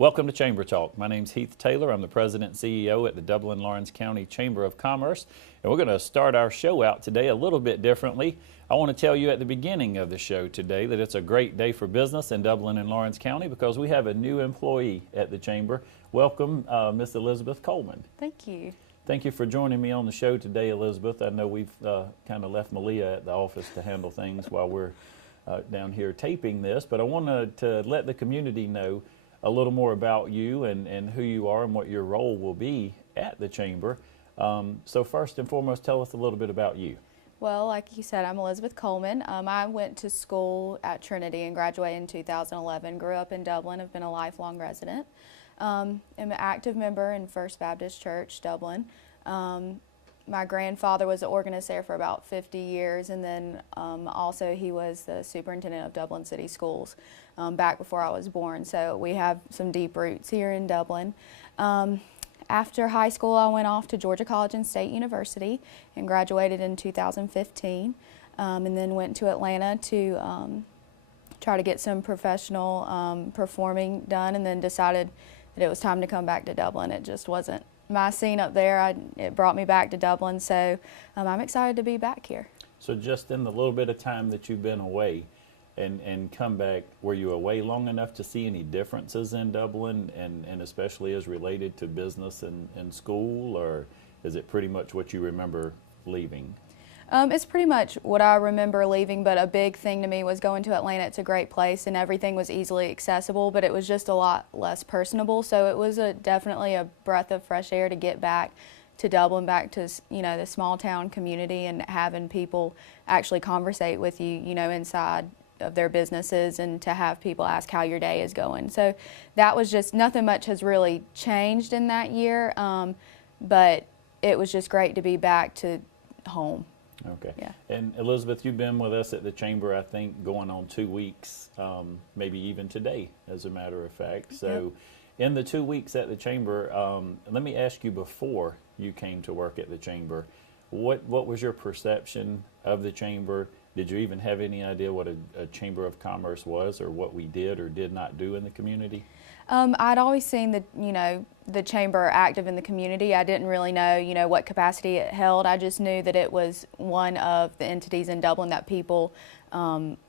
Welcome to Chamber Talk. My name's Heath Taylor. I'm the President and CEO at the Dublin-Lawrence County Chamber of Commerce. And we're going to start our show out today a little bit differently. I want to tell you at the beginning of the show today that it's a great day for business in Dublin and Lawrence County because we have a new employee at the Chamber. Welcome, Miss Elizabeth Coleman. Thank you. Thank you for joining me on the show today, Elizabeth. I know we've kind of left Malia at the office to handle things while we're down here taping this, but I wanted to let the community know a little more about you and who you are and what your role will be at the Chamber. So first and foremost, tell us a little bit about you. Well, like you said, I'm Elizabeth Coleman. I went to school at Trinity and graduated in 2011. Grew up in Dublin. Have been a lifelong resident. I'm an active member in First Baptist Church, Dublin. My grandfather was the organist there for about 50 years, and then also he was the superintendent of Dublin City Schools back before I was born. So we have some deep roots here in Dublin. After high school, I went off to Georgia College and State University and graduated in 2015, and then went to Atlanta to try to get some professional performing done, and then decided that it was time to come back to Dublin. It just wasn't my scene up there. It brought me back to Dublin, so I'm excited to be back here. So just in the little bit of time that you've been away and come back, were you away long enough to see any differences in Dublin and especially as related to business and school, or is it pretty much what you remember leaving? It's pretty much what I remember leaving, but a big thing to me was going to Atlanta. It's a great place and everything was easily accessible, but it was just a lot less personable. So it was definitely a breath of fresh air to get back to Dublin, back to, you know, the small town community and having people actually conversate with you, you know, inside of their businesses, and to have people ask how your day is going. So that was just, nothing much has really changed in that year, but it was just great to be back to home. Okay. Yeah. And Elizabeth, you've been with us at the Chamber, I think, going on 2 weeks, maybe even today, as a matter of fact. So in the 2 weeks at the Chamber, let me ask you, before you came to work at the Chamber, what was your perception of the Chamber? Did you even have any idea what a Chamber of Commerce was, or what we did or did not do in the community? I'd always seen the Chamber active in the community. I didn't really know, what capacity it held. I just knew that it was one of the entities in Dublin that people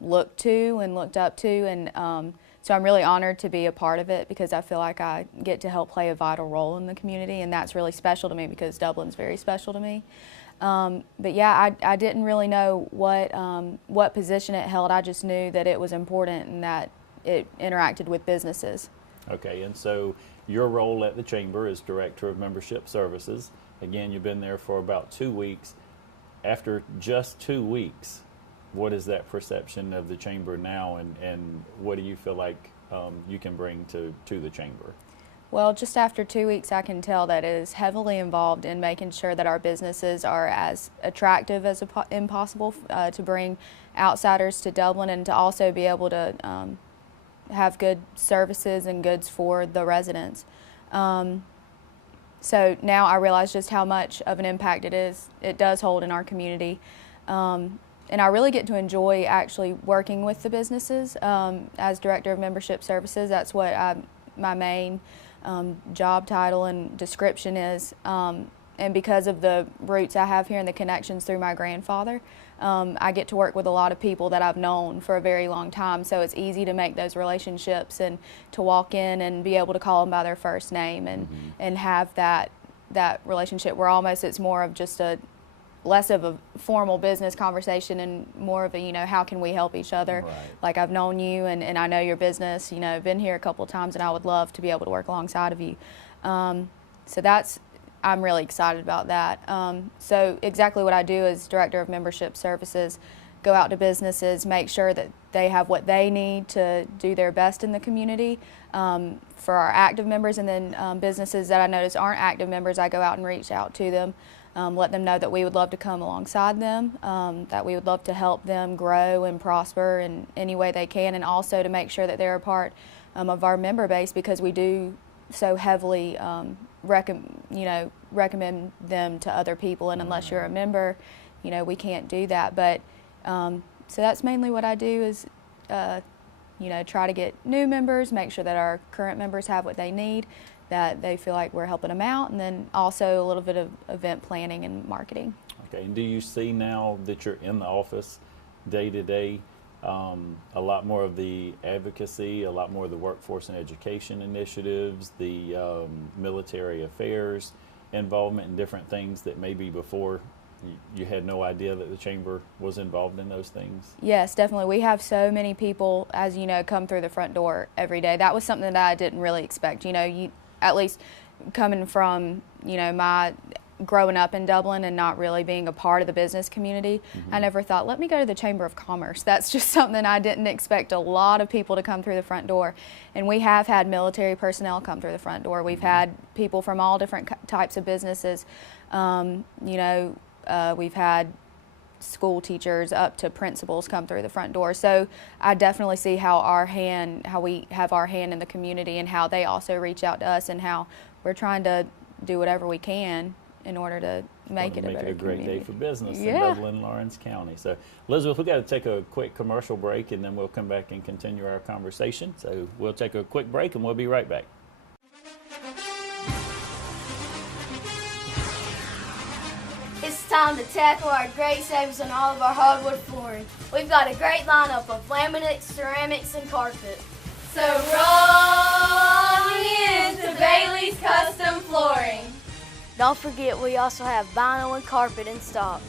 looked to and looked up to, and so I'm really honored to be a part of it because I feel like I get to help play a vital role in the community, and that's really special to me because Dublin's very special to me. But yeah, I didn't really know what position it held. I just knew that it was important and that it interacted with businesses. Okay, and so your role at the Chamber is Director of Membership Services. Again, you've been there for about 2 weeks. After just 2 weeks, what is that perception of the Chamber now, and what do you feel like you can bring to the Chamber? Well, just after 2 weeks, I can tell that it is heavily involved in making sure that our businesses are as attractive as possible to bring outsiders to Dublin, and to also be able to have good services and goods for the residents. So now I realize just how much of an impact it does hold in our community. And I really get to enjoy actually working with the businesses as Director of Membership Services. That's what my main job title and description is. And because of the roots I have here and the connections through my grandfather, I get to work with a lot of people that I've known for a very long time, so it's easy to make those relationships and to walk in and be able to call them by their first name and have that relationship where almost it's more of just less of a formal business conversation and more of a, how can we help each other? Right. Like, I've known you and I know your business, been here a couple of times, and I would love to be able to work alongside of you. So I'm really excited about that. So exactly what I do as Director of Membership Services, go out to businesses, make sure that they have what they need to do their best in the community for our active members, and then businesses that I notice aren't active members, I go out and reach out to them, let them know that we would love to come alongside them, that we would love to help them grow and prosper in any way they can, and also to make sure that they're a part of our member base, because we do so heavily recommend them to other people, and unless you're a member, we can't do that. But so that's mainly what I do, is try to get new members, make sure that our current members have what they need, that they feel like we're helping them out, and then also a little bit of event planning and marketing. Okay, and do you see now that you're in the office day to day, a lot more of the advocacy, a lot more of the workforce and education initiatives, the military affairs involvement in different things that maybe before you had no idea that the chamber was involved in those things? Yes, definitely. We have so many people, as you know, come through the front door every day. That was something that I didn't really expect. At least coming from, my growing up in Dublin and not really being a part of the business community, I never thought, let me go to the Chamber of Commerce. That's just something I didn't expect a lot of people to come through the front door. And we have had military personnel come through the front door. We've had people from all different types of businesses. We've had school teachers up to principals come through the front door. So I definitely see how we have our hand in the community, and how they also reach out to us, and how we're trying to do whatever we can in order to make it a better great community. day for business in Dublin and Lawrence County. So Elizabeth, we've got to take a quick commercial break, and then we'll come back and continue our conversation. So we'll take a quick break and we'll be right back. It's time to tackle our great savings on all of our hardwood flooring. We've got a great lineup of laminates, ceramics, and carpet. So roll into Bailey's Custom Flooring. Don't forget, we also have vinyl and carpet in stock.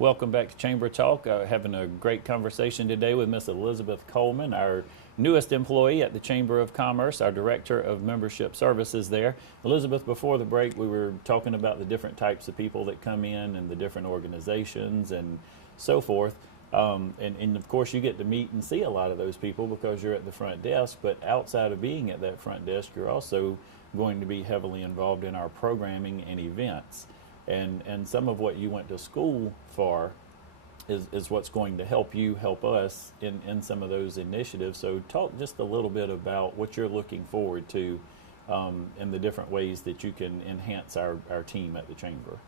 Welcome back to Chamber Talk. Having a great conversation today with Miss Elizabeth Coleman, our newest employee at the Chamber of Commerce, our Director of Membership Services there. Elizabeth, before the break, we were talking about the different types of people that come in and the different organizations and so forth. And of course, you get to meet and see a lot of those people because you're at the front desk. But outside of being at that front desk, you're also going to be heavily involved in our programming and events. And some of what you went to school for is what's going to help us in some of those initiatives. So talk just a little bit about what you're looking forward to and the different ways that you can enhance our team at the Chamber.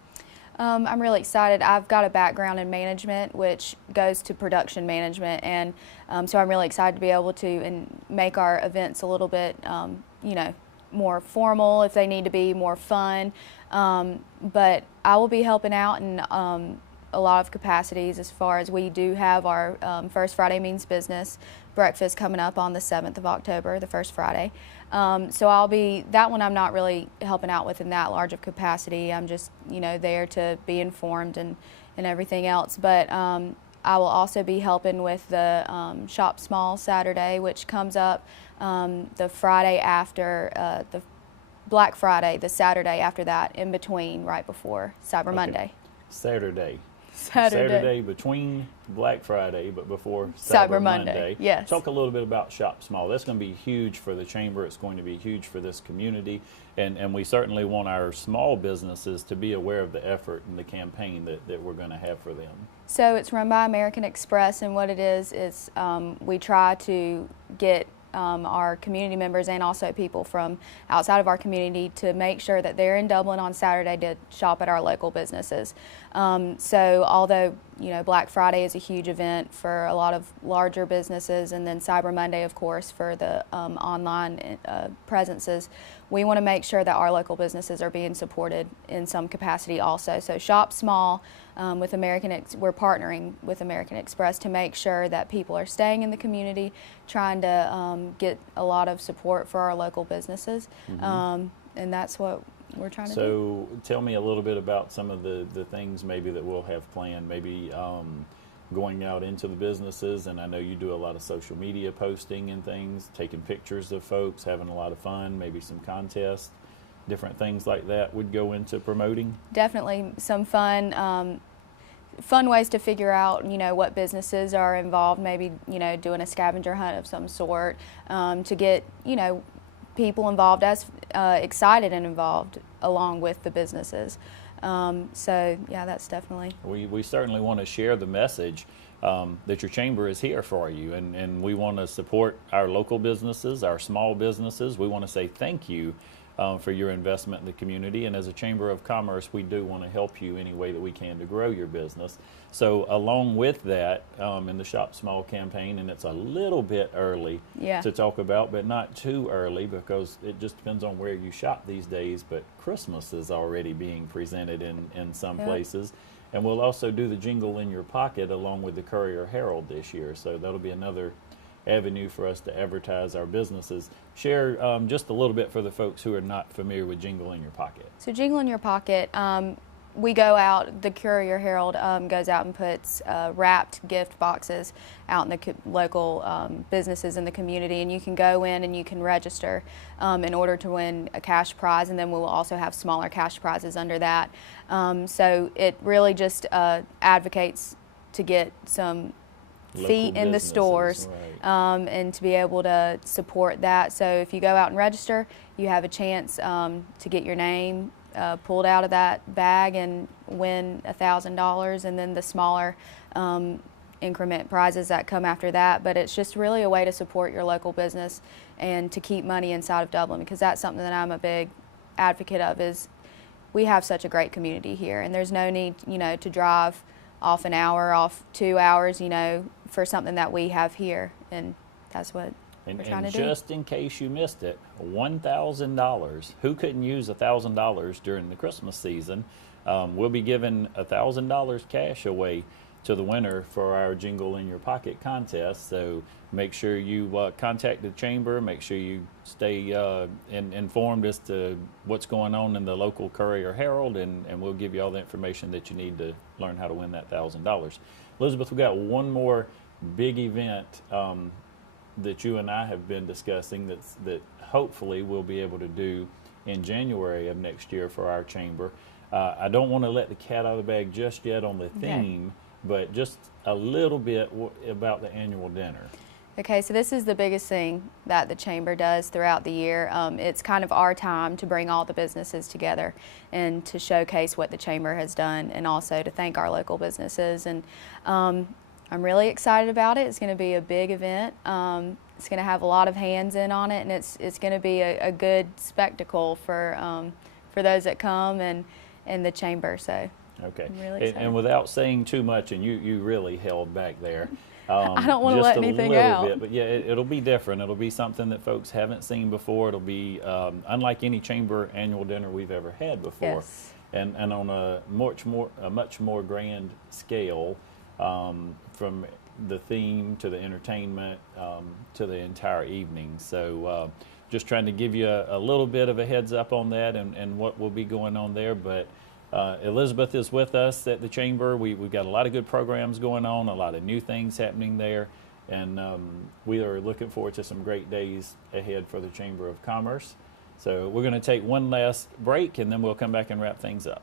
I'm really excited. I've got a background in management, which goes to production management, and so I'm really excited to be able to make our events a little bit, more formal if they need to be, more fun. But I will be helping out in a lot of capacities, as far as we do have our First Friday Means Business breakfast coming up on the 7th of October, the first Friday. So that one I'm not really helping out with in that large of capacity. I'm just, there to be informed and everything else. But I will also be helping with the Shop Small Saturday, which comes up the Friday after the Black Friday, the Saturday after that, in between, right before Cyber Monday. Saturday between Black Friday, but before Cyber Monday. Yes. Talk a little bit about Shop Small. That's going to be huge for the Chamber. It's going to be huge for this community. And we certainly want our small businesses to be aware of the effort and the campaign that we're going to have for them. So it's run by American Express, and what it is we try to get our community members and also people from outside of our community to make sure that they're in Dublin on Saturday to shop at our local businesses. So although Black Friday is a huge event for a lot of larger businesses, and then Cyber Monday, of course, for the online presences, we want to make sure that our local businesses are being supported in some capacity also. So Shop Small with we're partnering with American Express to make sure that people are staying in the community, trying to get a lot of support for our local businesses, and that's what we're trying to do. So tell me a little bit about some of the things maybe that we'll have planned, maybe going out into the businesses, and I know you do a lot of social media posting and things, taking pictures of folks, having a lot of fun, maybe some contests, different things like that would go into promoting? Definitely some fun ways to figure out, what businesses are involved, maybe, doing a scavenger hunt of some sort, to get, people involved as excited and involved along with the businesses. So yeah, that's definitely. We certainly want to share the message that your chamber is here for you, and we want to support our local businesses, our small businesses. We want to say thank you for your investment in the community. And as a Chamber of Commerce, we do want to help you any way that we can to grow your business. So along with that, in the Shop Small campaign, and it's a little bit early to talk about, but not too early because it just depends on where you shop these days, but Christmas is already being presented in some places. And we'll also do the Jingle in Your Pocket along with the Courier Herald this year. So that'll be another avenue for us to advertise our businesses. Share just a little bit for the folks who are not familiar with Jingle in Your Pocket. So Jingle in Your Pocket, we go out, the Courier Herald goes out and puts wrapped gift boxes out in the local businesses in the community, and you can go in and you can register in order to win a cash prize, and then we will also have smaller cash prizes under that. So it really just advocates to get some feet in the stores, and to be able to support that. So if you go out and register, you have a chance to get your name pulled out of that bag and win $1,000, and then the smaller increment prizes that come after that. But it's just really a way to support your local business and to keep money inside of Dublin, because that's something that I'm a big advocate of. Is we have such a great community here, and there's no need, to drive off an hour, off 2 hours, for something that we have here, and that's what we're trying to do. And just in case you missed it, $1,000. Who couldn't use $1,000 during the Christmas season? We'll be giving $1,000 cash away to the winner for our Jingle in Your Pocket contest. So make sure you contact the chamber. Make sure you stay informed as to what's going on in the local Courier Herald, and we'll give you all the information that you need to learn how to win that $1,000. Elizabeth, we've got one more big event that you and I have been discussing that hopefully we'll be able to do in January of next year for our chamber. I don't want to let the cat out of the bag just yet on the theme, but just a little bit about the annual dinner. Okay, so this is the biggest thing that the chamber does throughout the year. It's kind of our time to bring all the businesses together and to showcase what the chamber has done, and also to thank our local businesses. And I'm really excited about it. It's going to be a big event. It's going to have a lot of hands in on it, and it's going to be a good spectacle for those that come and the chamber. So okay, I'm really excited. And without saying too much, and you really held back there. I don't want to let anything out. Bit, but yeah, it'll be different. It'll be something that folks haven't seen before. It'll be unlike any chamber annual dinner we've ever had before, yes. and on a much more grand scale, from the theme to the entertainment to the entire evening. So just trying to give you a little bit of a heads up on that and what will be going on there. But Elizabeth is with us at the chamber. We've got a lot of good programs going on, a lot of new things happening there, and we are looking forward to some great days ahead for the Chamber of Commerce. So we're going to take one last break, and then we'll come back and wrap things up.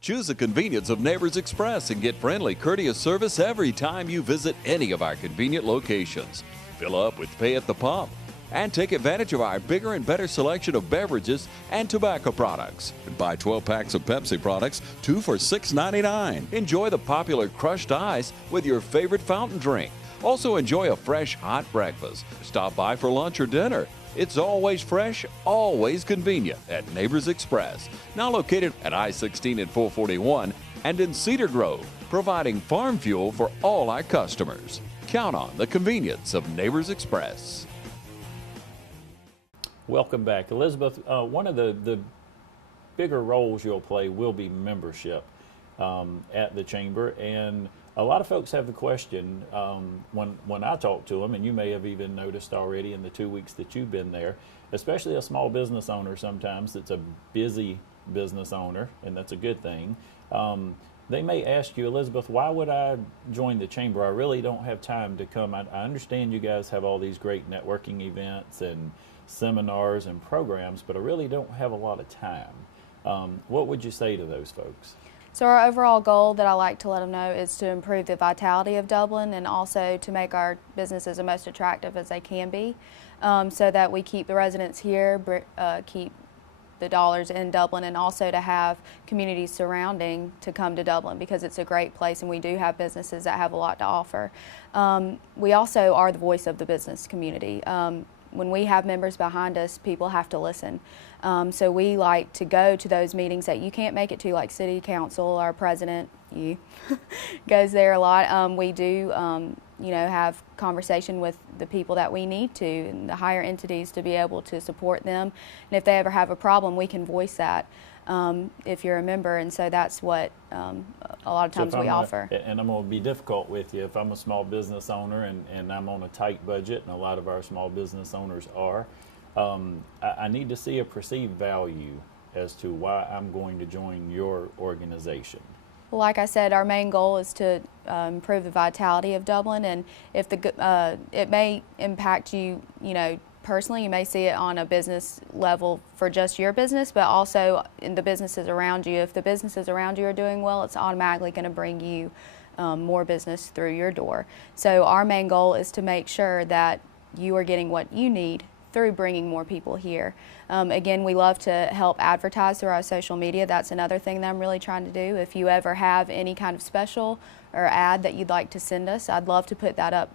Choose the convenience of Neighbors Express and get friendly, courteous service every time you visit any of our convenient locations. Fill up with pay at the pump and take advantage of our bigger and better selection of beverages and tobacco products. Buy 12 packs of Pepsi products, 2 for $6.99. Enjoy the popular crushed ice with your favorite fountain drink. Also enjoy a fresh, hot breakfast. Stop by for lunch or dinner. It's always fresh, always convenient at Neighbors Express. Now located at I-16 and 441 and in Cedar Grove, providing farm fuel for all our customers. Count on the convenience of Neighbors Express. Welcome back. Elizabeth, one of the bigger roles you'll play will be membership at the chamber, and a lot of folks have the question when I talk to them, and you may have even noticed already in the 2 weeks that you've been there, especially a small business owner sometimes that's a busy business owner, and that's a good thing. They may ask you, Elizabeth, why would I join the chamber? I really don't have time to come. I understand you guys have all these great networking events and seminars and programs, but I really don't have a lot of time. What would you say to those folks? So our overall goal that I like to let them know is to improve the vitality of Dublin, and also to make our businesses the most attractive as they can be, so that we keep the residents here, keep the dollars in Dublin, and also to have communities surrounding to come to Dublin, because it's a great place and we do have businesses that have a lot to offer. We also are the voice of the business community. when we have members behind us, people have to listen. So we like to go to those meetings that you can't make it to, like city council. Our president, you, goes there a lot. We do, you know, have conversation with the people that we need to, and the higher entities, to be able to support them. And if they ever have a problem, we can voice that if you're a member. And so that's what a lot of times we offer. And I'm going to be difficult with you. If I'm a small business owner and I'm on a tight budget, and a lot of our small business owners are, I need to see a perceived value as to why I'm going to join your organization. Well, like I said, our main goal is to improve the vitality of Dublin, and if it may impact you, you know, personally. You may see it on a business level for just your business, but also in the businesses around you. If the businesses around you are doing well, it's automatically going to bring you more business through your door. So our main goal is to make sure that you are getting what you need through bringing more people here. Again, we love to help advertise through our social media. That's another thing that I'm really trying to do. If you ever have any kind of special or ad that you'd like to send us, I'd love to put that up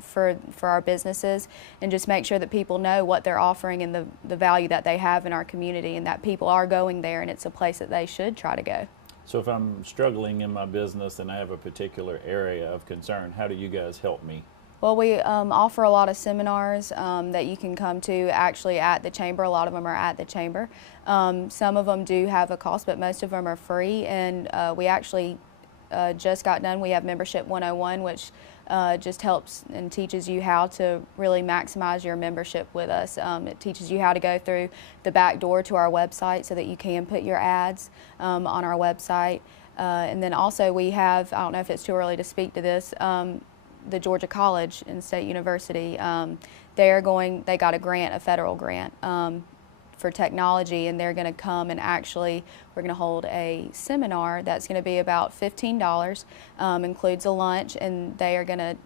for our businesses, and just make sure that people know what they're offering and the value that they have in our community, and that people are going there and it's a place that they should try to go. So if I'm struggling in my business and I have a particular area of concern, how do you guys help me? Well, we offer a lot of seminars that you can come to actually at the chamber. A lot of them are at the chamber. Some of them do have a cost, but most of them are free. And we actually just got done. We have Membership 101, which just helps and teaches you how to really maximize your membership with us. It teaches you how to go through the back door to our website so that you can put your ads on our website. And then also we have, I don't know if it's too early to speak to this, the Georgia College and State University, they got a grant, a federal grant for technology, and they're going to come and actually, we're going to hold a seminar that's going to be about $15, includes a lunch, and they are going to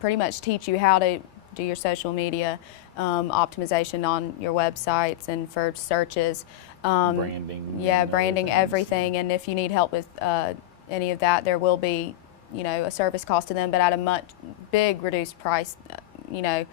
pretty much teach you how to do your social media optimization on your websites and for searches. Branding. Yeah, branding, everything. And if you need help with any of that, there will be, you know, a service cost to them, but at a much big reduced price. You know,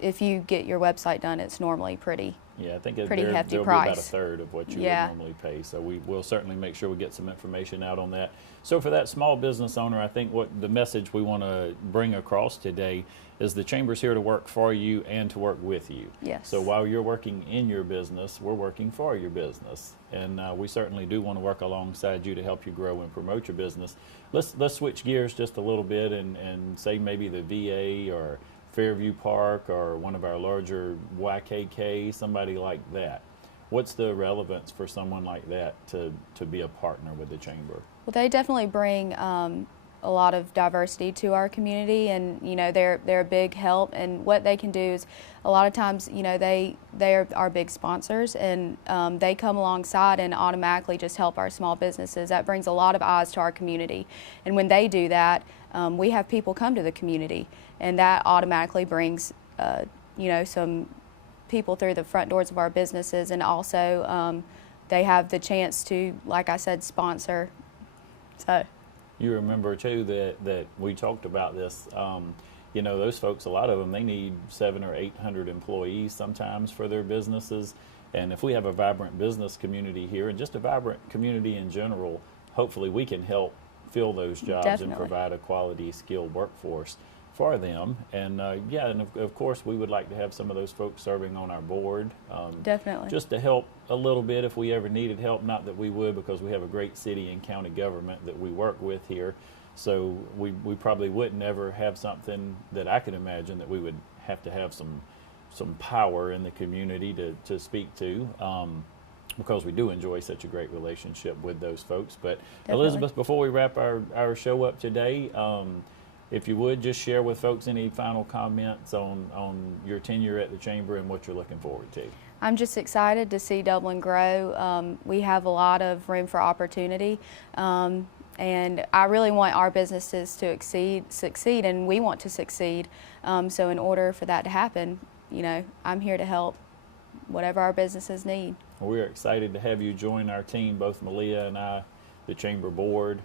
if you get your website done, it's normally pretty. Yeah, I think pretty hefty there'll price. Be about a third of what you would normally pay. So we'll certainly make sure we get some information out on that. So for that small business owner, I think what the message we want to bring across today is the Chamber's here to work for you and to work with you. Yes. So while you're working in your business, we're working for your business. And we certainly do want to work alongside you to help you grow and promote your business. Let's switch gears just a little bit and say maybe the VA or Fairview Park or one of our larger YKK, somebody like that. What's the relevance for someone like that to be a partner with the Chamber? Well, they definitely bring a lot of diversity to our community, and you know they're a big help. And what they can do is, a lot of times, you know, they are our big sponsors, and they come alongside and automatically just help our small businesses. That brings a lot of eyes to our community, and when they do that, we have people come to the community, and that automatically brings you know, some people through the front doors of our businesses, and also they have the chance to, like I said, sponsor. So you remember too that we talked about this. You know, those folks, a lot of them, they need 700 or 800 employees sometimes for their businesses. And if we have a vibrant business community here and just a vibrant community in general, hopefully we can help fill those jobs. Definitely. And provide a quality, skilled workforce for them. And yeah, and of course we would like to have some of those folks serving on our board. Definitely. Just to help a little bit if we ever needed help. Not that we would, because we have a great city and county government that we work with here. So we probably wouldn't ever have something that I could imagine that we would have to have some power in the community to speak to. Because we do enjoy such a great relationship with those folks. But definitely. Elizabeth, before we wrap our show up today, if you would just share with folks any final comments on your tenure at the Chamber and what you're looking forward to. I'm just excited to see Dublin grow. We have a lot of room for opportunity, and I really want our businesses to succeed, and we want to succeed. So in order for that to happen, you know, I'm here to help whatever our businesses need. Well, we're excited to have you join our team, both Malia and I, the Chamber Board.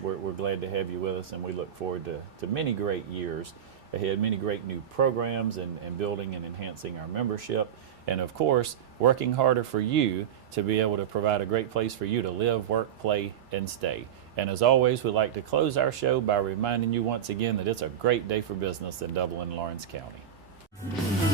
We're glad to have you with us, and we look forward to many great years ahead, many great new programs and building and enhancing our membership. And of course, working harder for you to be able to provide a great place for you to live, work, play, and stay. And as always, we'd like to close our show by reminding you once again that it's a great day for business in Dublin and Lawrence County.